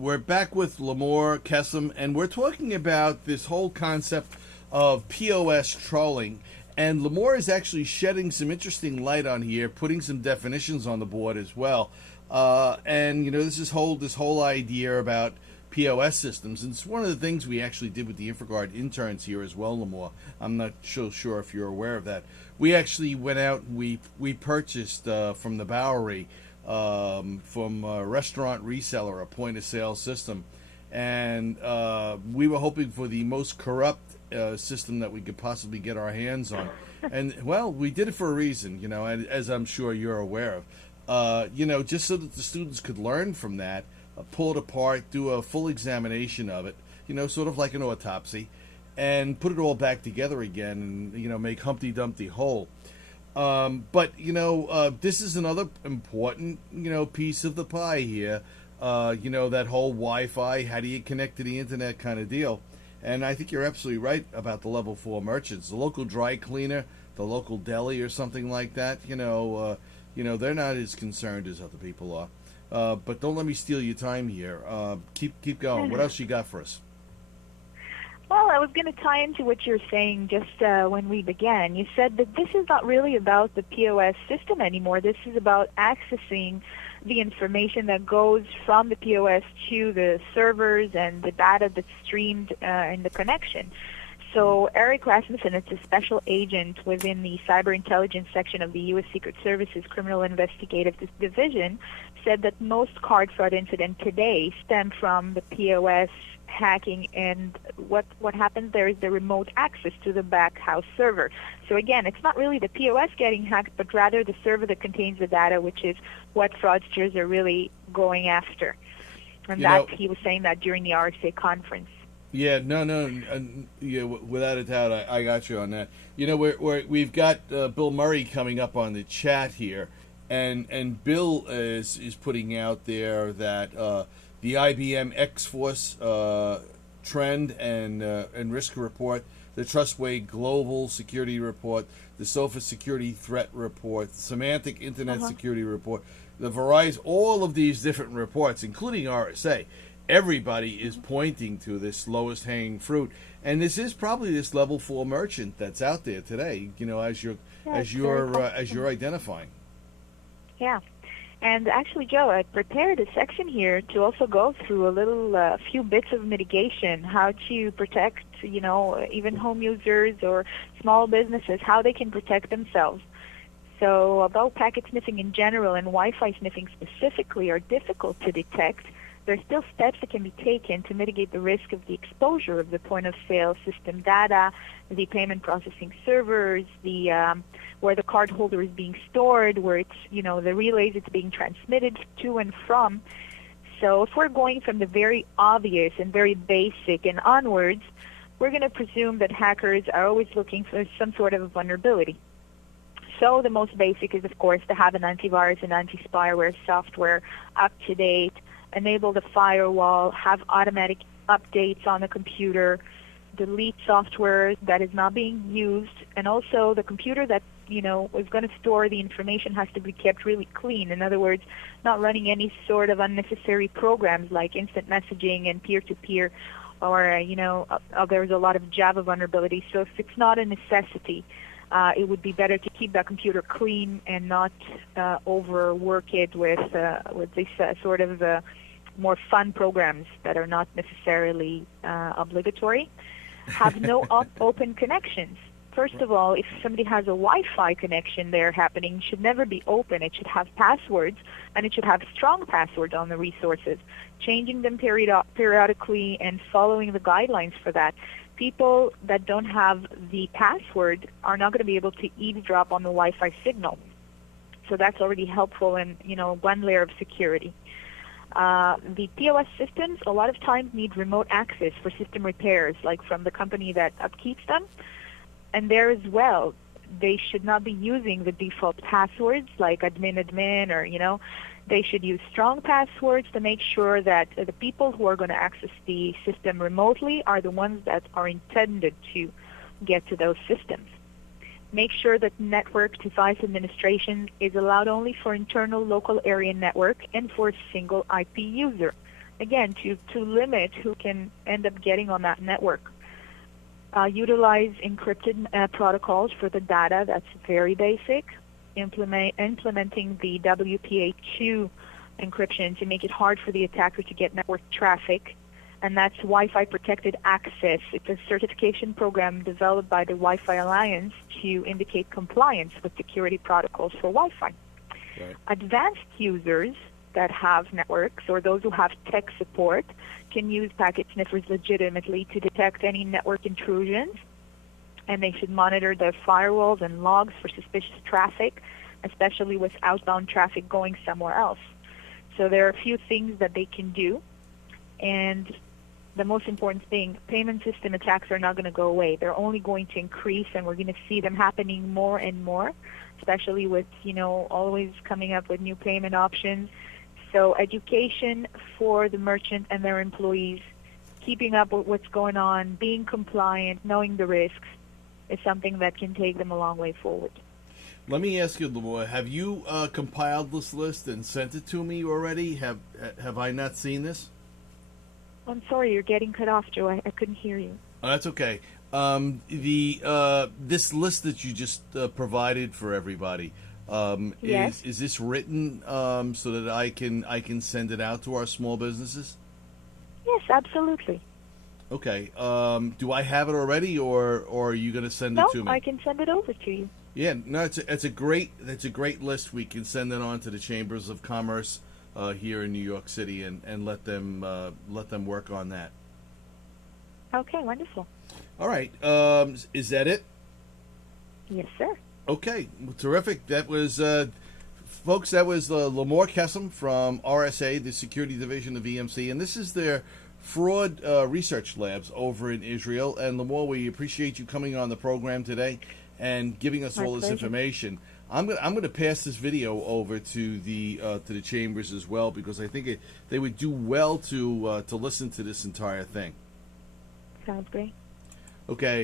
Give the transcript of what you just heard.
We're back with Limor5, and we're talking about this whole concept of POS trolling. And Limor is actually shedding some interesting light on here, putting some definitions on the board as well. And you know, this whole idea about POS systems, and it's one of the things we actually did with the InfraGard interns here as well, Limor. I'm not so sure if you're aware of that. We actually went out and we purchased from the Bowery from a restaurant reseller, a point of sale system, and we were hoping for the most corrupt system that we could possibly get our hands on. And well, we did it for a reason, you know, as I'm sure you're aware of. You know, just so that the students could learn from that, pull it apart, do a full examination of it, you know, sort of like an autopsy, and put it all back together again, and you know, make Humpty Dumpty whole. But you know, this is another important, you know, piece of the pie here. You know, that whole Wi-Fi, how do you connect to the internet kind of deal. And I think you're absolutely right about the level 4 merchants, the local dry cleaner, the local deli, or something like that. You know, they're not as concerned as other people are. But don't let me steal your time here. Keep going. What else you got for us? Well, I was going to tie into what you're saying just when we began. You said that this is not really about the POS system anymore. This is about accessing the information that goes from the POS to the servers and the data that's streamed in the connection. So Eric Rasmussen, it's a special agent within the cyber intelligence section of the U.S. Secret Service's Criminal Investigative Division, said that most card fraud incidents today stem from the POS hacking, and what happens there is the remote access to the back house server. So again, it's not really the POS getting hacked, but rather the server that contains the data, which is what fraudsters are really going after. And he was saying that during the RSA conference. Yeah, yeah, without a doubt, I got you on that. You know, we've got Bill Murray coming up on the chat here, and Bill is putting out there that the IBM X-Force trend and risk report, the Trustway Global Security Report, the SOFA Security Threat Report, the Semantic Internet Security Report, the Verizon, all of these different reports, including RSA. Everybody is pointing to this lowest hanging fruit, and this is probably this level 4 merchant that's out there today. You know, as you're identifying. Yeah, and actually, Joe, I prepared a section here to also go through a little few bits of mitigation, how to protect, you know, even home users or small businesses, how they can protect themselves. So, although packet sniffing in general and Wi-Fi sniffing specifically are difficult to detect, there are still steps that can be taken to mitigate the risk of the exposure of the point-of-sale system data, the payment processing servers, where the card holder is being stored, where it's, you know, the relays it's being transmitted to and from. So if we're going from the very obvious and very basic and onwards, we're going to presume that hackers are always looking for some sort of a vulnerability. So the most basic is, of course, to have an antivirus and anti-spyware software up to date, enable the firewall, have automatic updates on the computer, delete software that is not being used, and also the computer that, you know, is going to store the information has to be kept really clean. In other words, not running any sort of unnecessary programs like instant messaging and peer-to-peer, or, you know, there's a lot of Java vulnerabilities. So if it's not a necessity, it would be better to keep that computer clean and not overwork it with this sort of more fun programs that are not necessarily obligatory. Have no open connections. First of all, if somebody has a Wi-Fi connection there happening, it should never be open. It should have passwords, and it should have strong passwords on the resources, changing them periodically and following the guidelines for that. People that don't have the password are not going to be able to eavesdrop on the Wi-Fi signal. So that's already helpful in, you know, one layer of security. The POS systems a lot of times need remote access for system repairs, like from the company that upkeeps them. And there as well, they should not be using the default passwords like admin, or, you know, they should use strong passwords to make sure that the people who are going to access the system remotely are the ones that are intended to get to those systems. Make sure that network device administration is allowed only for internal local area network and for a single IP user. again, to limit who can end up getting on that network. Utilize encrypted protocols for the data. That's very basic. Implementing the WPA2 encryption to make it hard for the attacker to get network traffic. And that's Wi-Fi Protected Access. It's a certification program developed by the Wi-Fi Alliance to indicate compliance with security protocols for Wi-Fi. Right. Advanced users that have networks or those who have tech support can use packet sniffers legitimately to detect any network intrusions, and they should monitor their firewalls and logs for suspicious traffic, especially with outbound traffic going somewhere else. So there are a few things that they can do, and the most important thing, payment system attacks are not going to go away. They're only going to increase, and we're going to see them happening more and more, especially with, always coming up with new payment options. So education for the merchant and their employees, keeping up with what's going on, being compliant, knowing the risks, is something that can take them a long way forward. Let me ask you, Limor, have you compiled this list and sent it to me already? Have I not seen this? I'm sorry, you're getting cut off, Joe. I couldn't hear you. Oh, that's okay. This list that you just provided for everybody, Yes. is this written so that I can send it out to our small businesses? Yes, absolutely. Okay. Do I have it already, or are you going to send it to me? No, I can send it over to you. Yeah, no, it's a great list. We can send it on to the chambers of commerce here in New York City and let them work on that. Okay, wonderful. All right. Is that it? Yes, sir. Okay, well, terrific. That was, folks, that was Limor5 from RSA, the security division of EMC, and this is their fraud research labs over in Israel. And Limor, we appreciate you coming on the program today and giving us all this information. I'm gonna pass this video over to the chambers as well, because I think they would do well to listen to this entire thing. Sounds great. Okay.